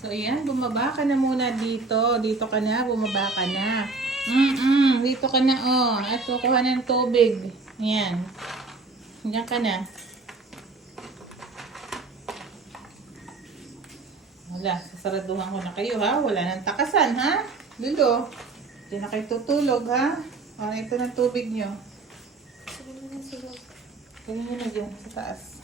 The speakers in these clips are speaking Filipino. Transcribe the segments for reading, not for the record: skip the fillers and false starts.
So, ayan, bumaba ka na muna dito. Dito ka na, bumaba ka na. Dito ka na, oh. At kukuha ng tubig. Ayan. Diyan ka na. Wala, sasaraduhan ko na kayo, ha? Wala nang takasan, ha? Lilo, diyan na kayo tutulog, ha? O, ito na tubig nyo. Sige na lang sila. Kaya nyo na dyan, sa taas.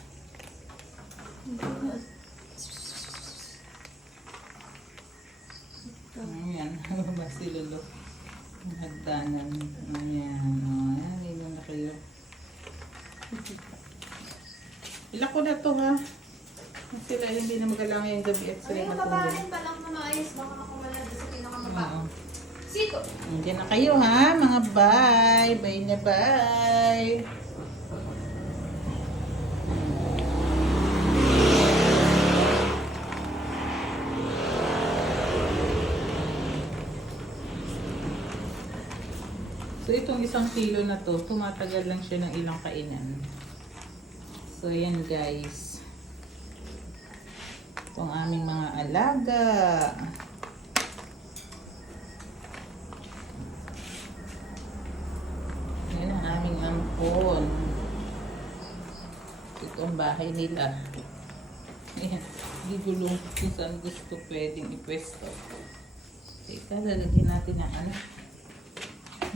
Ayan, ba si Lolo? Hagdanan. Ayan, o. Ayan, lilo na kayo. Ilak ko na to, ha? Sila hindi na magalang yung gabi at sila Ay, matulog. mababahin pa lang na maayos. Baka nakumala doon sa pinakamaba. Oo. Sito! Diyan na kayo, ha? Mga bye. Bye na bye. So, itong 1 kilo na to, tumatagal lang siya ng ilang kainan. So, ayan guys. Itong aming mga alaga. Yan ang aming ampon. Ito ang bahay nila. Ayan. Gigulong kung saan gusto pwedeng ipwesto. Teka, lalagyan natin ng ano.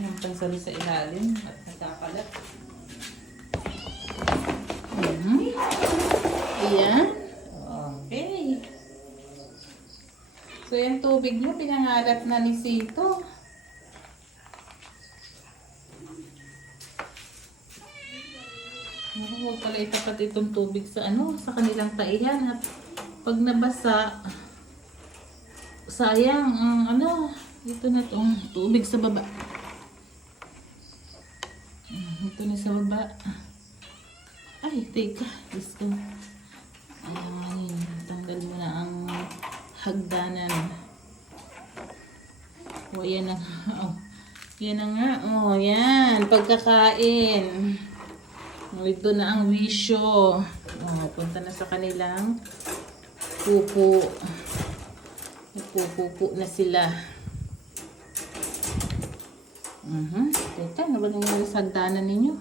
Yung pansalo sa ilalim at nagkakalat. Ayan. Okay. So, yung tubig niya, pinangalat na ni Sito. Huwag pala itapat itong tubig sa ano, sa kanilang taihan. At pag nabasa, sayang ang ano, ito na itong tubig sa baba. Ito na sa baba. Ay, teka. Diyos ko. Ayan, tanggal mo na ang hagdanan. O, yan na nga. Oh, yan na nga. Oh, yan. Pagkakain. Ito na ang wisyo. Oh, punta na sa kanilang pupo. Pupo na sila. Teka, ano ba nangyari sa hagdanan ninyo?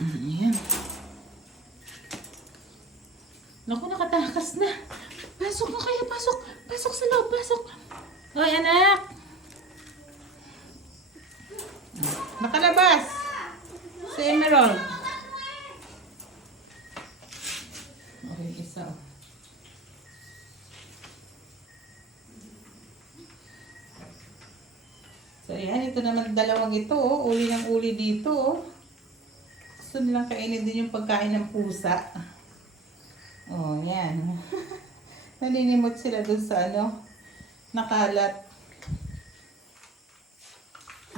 Ayan. Naku, nakatakas na. Pasok na kayo, pasok. Pasok sa loob, pasok. Hoy, anak. Nakalabas. Si Emerald. Okay, isa. So, ayan. Ito naman dalawang ito. Oh. Uli ng uli dito. Oh. Gusto nilang kainin din yung pagkain ng pusa. Oh, yan. Naninimot sila dun sa ano, nakalat.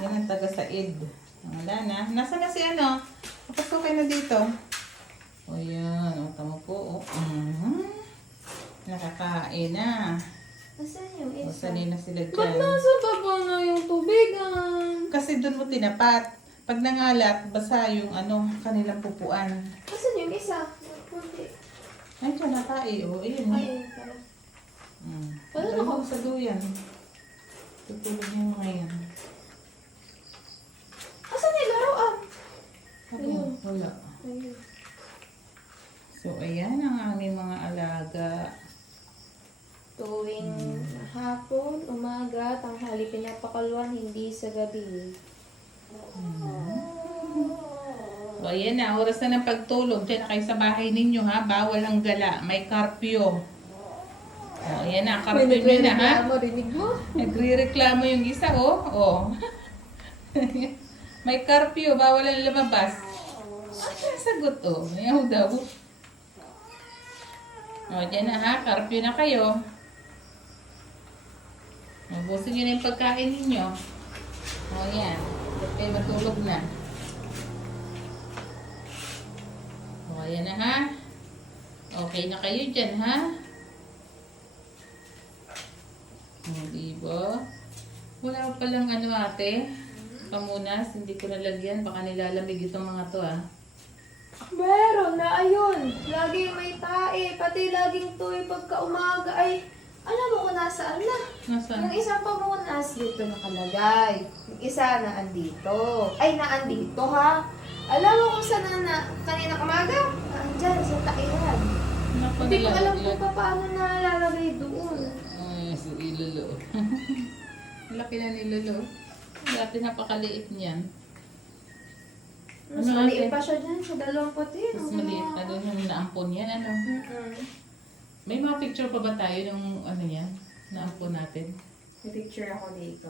Yan ang taga-said. Wala na. Nasaan na si ano? Napasukay na dito. O yan. O, tama po. O. Nakakain na. Nasaan yung O, isa? sanay na sila Ba't dyan. nasa baba na yung tubigan? Kasi dun mo tinapat. Pag nangalat, basa yung ano, kanilang pupuan. Nasaan yung isa? Kunti. Ay, dyan na tayo. O, ayun. Ay, pala. Wala na Dalawa ako. sa duyan. Tutulog niyo ngayon. Asan yung laruan? Ako, Ayun. wala. Ayun. So, ayan ang aming mga alaga. Tuwing hapon, umaga, tanghali, pinapakalwan, hindi sa gabi. So, ayan na. Oras na ng pagtulog. Diyan na kayo sa bahay ninyo, ha? Bawal ang gala. May karpyo. O, ayan na. Karpyo nyo na, ha? Rinig mo? Nagre-reklamo yung isa, oh. Oh. May karpyo. Bawal ang lumabas. Ano sagot, oh? Ayaw daw. O, diyan na, ha? Karpyo na kayo. Mabusin nyo na yung pagkain ninyo. O, yan. Dapat matulog na. O, ayan na, ha? Okay na kayo dyan, ha? O, diba? Wala pa palang ano, ate. Pamunas. Hindi ko nalagyan. Baka nilalamig itong mga to, ah. Meron na, ayun. Laging may tae, pati laging tuwi pagka umaga ay, alam mo kung nasaan na. Nasaan? Yung isang pamunas dito nakalagay. Yung isa na andito. Ay, naandito ha. Alam mo kung saan na kanina umaga? Andyan, sa taiwan. Naku, Hindi ko alam nilalaglag. kung paano nalalagay doon. Ay, si Ilolo. Laki na ni Lolo. Dati napakaliit niyan. Mas Ano maliit natin? pa siya dyan sa dalawang puti. Mas maliit pa doon yung naampon yan, ano? May mga picture pa ba tayo ng ano yan? Naampon natin? May picture ako dito.